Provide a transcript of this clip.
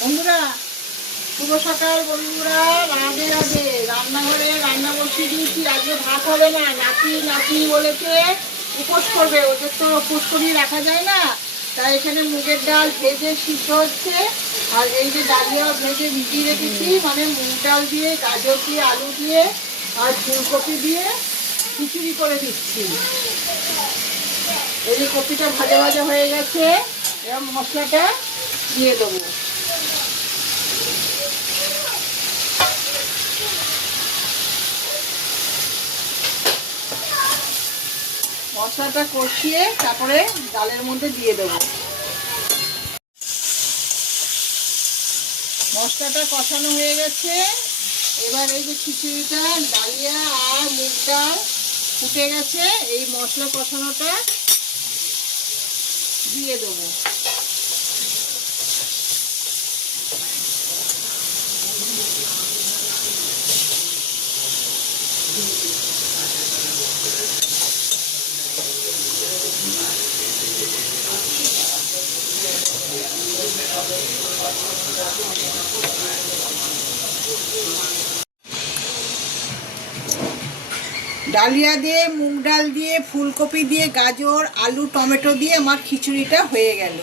বন্ধুরা, শুভ সকাল বন্ধুরা, রাধে রাধে। রান্নাঘরে রান্না বসিয়ে দিয়েছি, আজকে ভাত হবে না, নাতি নাতি বলেছে উপোস করবে, ওদের তো উপোস করিয়ে রাখা যায় না। তাই এখানে মুগের ডাল ভেজে সিদ্ধ হচ্ছে, আর এই যে ডালিয়া ভেজে ভিজিয়ে রেখেছি মানে মুগ ডাল দিয়ে, গাজর দিয়ে, আলু দিয়ে, আর ফুলকপি দিয়ে খিচুড়ি করে দিচ্ছি। এই যে কপিটা ভাজা ভাজা হয়ে গেছে, এবার মশলাটা দিয়ে দেবো। মশলাটা কষিয়ে তারপরে ডালের মধ্যে দিয়ে দেব। মশলাটা কষানো হয়ে গেছে। এবার এই যে খিচুড়িটা, ডালিয়া আর মুগ ডাল ফুটে গেছে, এই মশলা কষানোটা দিয়ে দেবো। ডালিয়া দিয়ে, মুগ ডাল দিয়ে, ফুলকপি দিয়ে, গাজর, আলু, টমেটো দিয়ে আমার খিচুড়িটা হয়ে গেল।